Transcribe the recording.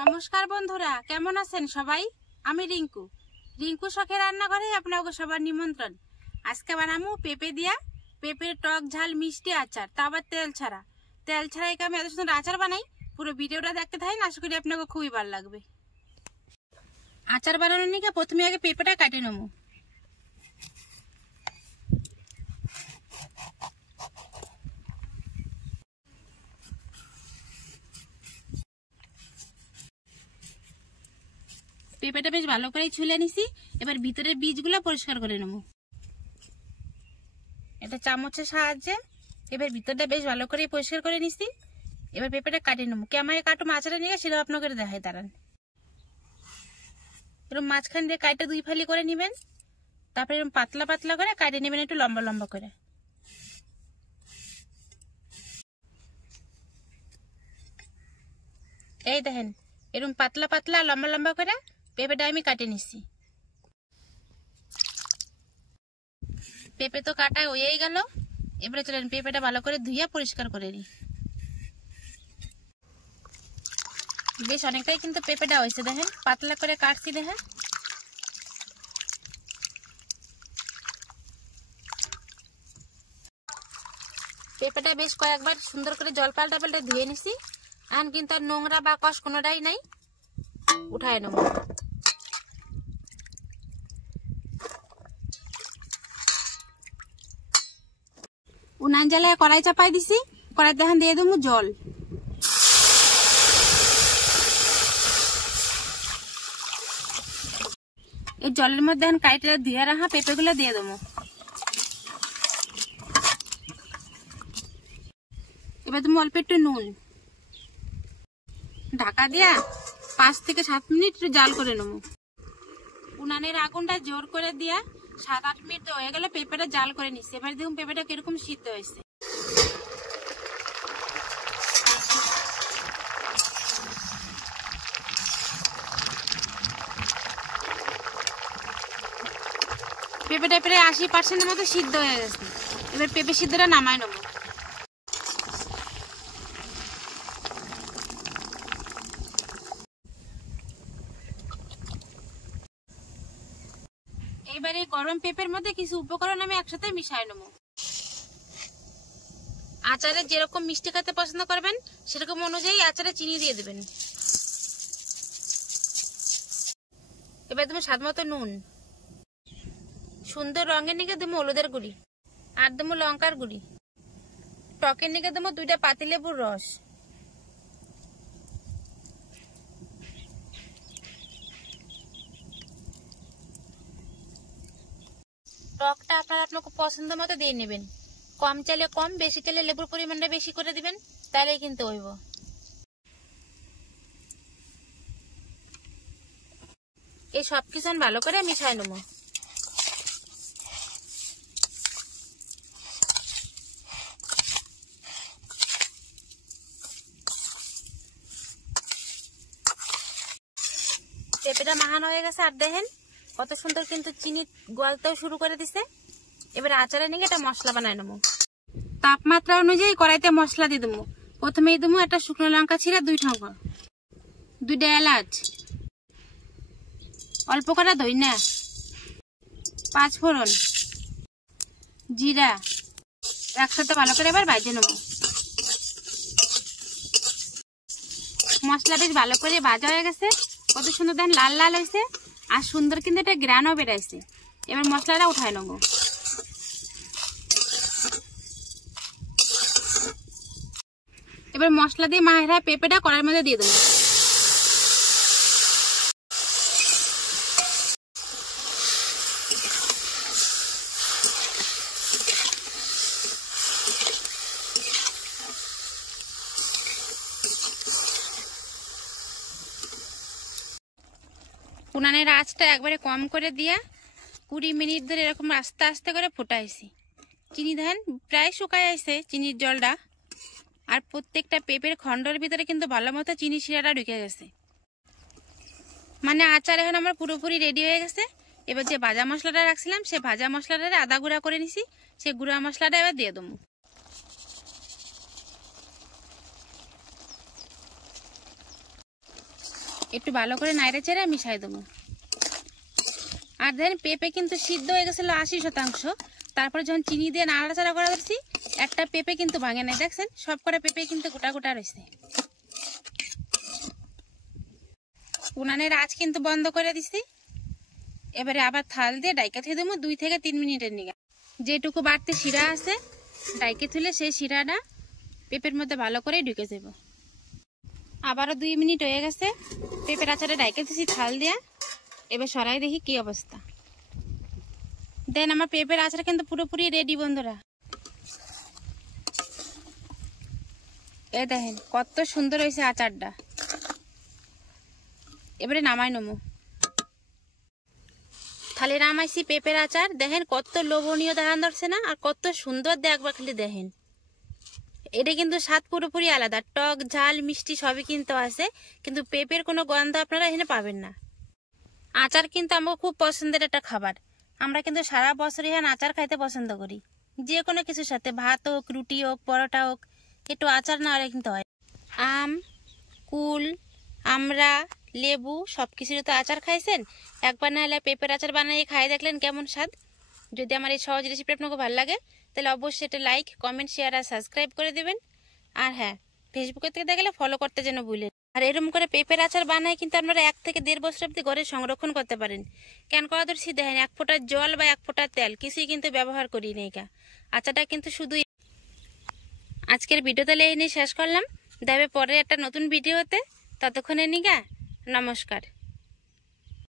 নমস্কার বন্ধুরা, কেমন আছেন সবাই? আমি রিঙ্কু শখের রান্নাঘরে আপনাকে সবার নিমন্ত্রণ। আজকে বানাবো পেঁপে দিয়া পেঁপের টক ঝাল মিষ্টি আচার, তা আবার তেল ছাড়া। তেল ছাড়া আমি এত সুন্দর আচার বানাই। পুরো ভিডিওটা দেখতে থাকেন, আশা করি আপনাকে খুবই ভালো লাগবে। আচার বানানোর নিকে প্রথমে আগে পেঁপেটা কাটে নেবো। পেঁপেটা বেশ ভালো করে ছুলে নিছি। এবার ভিতরের বীজগুলো পরিষ্কার করে নেব এটা চামচের সাহায্যে। এবার ভিতরটা বেশ ভালো করে পরিষ্কার করে নিছি। এবার পেঁপেটা কাটে নেবো। কেমন কাটুম আচারে নিয়ে সেটা আপনাকে দেখাই দাঁড়ান। এরকম মাঝখান দিয়ে কাটে দুই ফালি করে নেবেন। তারপরে এরকম পাতলা পাতলা করে কাটে নেবেন, একটু লম্বা লম্বা করে। এই দেখেন, এরকম পাতলা পাতলা লম্বা লম্বা করে পেঁপেটা আমি কাটে নিচ্ছি। পেঁপে তো কাটা হয়েই গেল। এবারে চলেন পেঁপেটা ভালো করে ধুইয়া পরিষ্কার করে নিই। বেশ অনেকটাই কিন্তু পেঁপেটা হয়েছে, দেখেন পাতলা করে কাটছি। দেখেন পেঁপেটা বেশ কয়েকবার সুন্দর করে জল পাল্টা পাল্টা ধুয়ে নিছি। এখন কিন্তু আর নোংরা বা কষ কোনোটাই নাই, উঠায় নেব। উনান জ্বালায় কড়াই চাপাই দিছি। কড়াই দেখেন দিয়ে দেবো জল। এই জলের মধ্যে এখন কাইটা ধুয়ে রাখা পেঁপেগুলো দিয়ে দেবো। এবার তুমি অল্প একটু নুন, ঢাকা দিয়া 5 থেকে 7 মিনিট জাল করে নেব। উনানের আগুনটা জোর করে দিয়া 7-8 মিনিট হয়ে গেলে পেঁপেটা জাল করে নিচ্ছে। এবার দেখুন পেঁপেটা কিরকম সিদ্ধ হয়েছে। পেঁপেটা প্রায় 80% মতো সিদ্ধ হয়ে গেছে। এবার পেঁপে সিদ্ধটা নামায় নেব। এবারে গরম পেঁপের মধ্যে কিছু উপকরণ আমি একসাথে মিশাই নেব। আচারে যেরকম মিষ্টি খেতে পছন্দ করবেন সেরকম অনুযায়ী আচারে চিনি দিয়ে দেবেন। এবার দেবো স্বাদ মতো নুন। সুন্দর রঙের নিকে দেবো হলুদের গুঁড়ি, আর দেবো লঙ্কার গুঁড়ি। টকের নিকে দেবো 2টা পাতিলেবুর রস। টকটা আপনার পছন্দ মতো দিয়ে নেবেন। কম চাইলে কম, বেশি চাইলে লেবুর পরিমাণটা বেশি করে দিবেন, তাহলেই কিন্তু হইব। এই সব কিছু ভালো করে মিশাই নেব। পেঁপেটা মাখানো হয়ে গেছে। আর দেখেন কত সুন্দর কিন্তু চিনি গলতেও শুরু করে দিছে। এবার আচারে নিয়ে এটা মশলা বানায় নেবো। তাপমাত্রা অনুযায়ী কড়াইতে মশলা দিয়ে দেবো। প্রথমেই দেবো একটা শুকনো লঙ্কা ছিঁড়া 2 ঠোঙা, 2টা এলাচ, অল্প করা ধইনা, 5 ফোড়ন, জিরা একসাথে ভালো করে এবার ভেজে নেব। মশলা বেশ ভালো করে ভাজা হয়ে গেছে। কত সুন্দর দেখেন লাল লাল হয়েছে, আর সুন্দর কিন্তু এটা গ্রানও বেরাইছে। এবার মশলাটা উঠায় নেব। এবার মশলা দিয়ে মায়েরা পেঁপেটা কড়াইয়ের মধ্যে দিয়ে দেবো। উনানের আঁচটা একবারে কম করে দিয়া 20 মিনিট ধরে এরকম আস্তে আস্তে করে ফোটাইছি। চিনি ধান প্রায় শুকায় আসছে চিনির জলটা, আর প্রত্যেকটা পেঁপের খণ্ডের ভিতরে কিন্তু ভালো মতো চিনি শিরাটা ঢুকে গেছে। মানে আচার এখন আমার পুরোপুরি রেডি হয়ে গেছে। এবার যে ভাজা মশলাটা রাখছিলাম সে ভাজা মশলাটা আদা গুঁড়া করে নিছি, সে গুঁড়া মশলাটা এবার দিয়ে দেবো। একটু ভালো করে নাড়ে চেড়ে মিশাই দেবো। আর দেখেন পেঁপে কিন্তু সিদ্ধ হয়ে গেছিলো 80%। তারপরে যখন চিনি দিয়ে নাড়াচাড়া করে দিচ্ছি, একটা পেঁপে কিন্তু ভাঙে নাই, দেখছেন সব কটা পেঁপে কিন্তু গোটা গোটা রয়েছে। উনানের আঁচ কিন্তু বন্ধ করে দিছি। এবারে আবার থাল দিয়ে ডাইকা থুয়ে দেবো 2 থেকে 3 মিনিটের নিগা। যেটুকু বাড়তি শিরা আছে ডাইকে থুলে সেই শিরাটা পেঁপের মধ্যে ভালো করে ঢুকে যাব। আবারও 2 মিনিট হয়ে গেছে, পেঁপের আচারে ডাইকে দিছি থাল দিয়া। এবার সরাই দেখি কি অবস্থা। দেন আমার পেঁপের আচার কিন্তু পুরোপুরি রেডি বন্ধুরা। এ দেখেন কত সুন্দর হয়েছে আচারটা। এবারে নামাই নেবো। থালে নামাইছি পেঁপের আচার। দেখেন কত লোভনীয় দেখান ধরছে না, আর কত সুন্দর দেখবা খালি দেখেন। এটা কিন্তু স্বাদ পুরোপুরি আলাদা, টক ঝাল মিষ্টি সবই কিন্তু আছে, কিন্তু পেঁপের কোনো গন্ধ আপনারা এখানে পাবেন না। আচার কিন্তু আমার খুব পছন্দের একটা খাবার। আমরা কিন্তু সারা বছর এখানে আচার খাইতে পছন্দ করি। যে কোনো কিছুর সাথে, ভাত হোক, রুটি হোক, পরোটা হোক, একটু আচার না হলে কিন্তু হয়। আম, কুল, আমরা, লেবু সব কিছুর তো আচার খাইছেন। একবার না হলে পেঁপের আচার বানিয়ে খাই দেখলেন কেমন স্বাদ। যদি আমার এই সহজ রেসিপি আপনাকে ভালো লাগে তাহলে অবশ্যই এটা লাইক, কমেন্ট, শেয়ার আর সাবস্ক্রাইব করে দেবেন। আর হ্যাঁ, ফেসবুকে থেকে দেখলে ফলো করতে যেন ভুলেন। আর এরকম করে পেঁপের আচার বানায় কিন্তু আপনারা 1 থেকে 1.5 বছর অবধি ঘরে সংরক্ষণ করতে পারেন। কেন করা ধরছি দেখেন, 1 ফোঁটা জল বা 1 ফোঁটা তেল কিছুই কিন্তু ব্যবহার করি নেই। আচারটা কিন্তু শুধু। আজকের ভিডিও তাহলে এই নিয়ে শেষ করলাম। দেখবে পরে একটা নতুন ভিডিওতে। ততক্ষণে নিগা নমস্কার।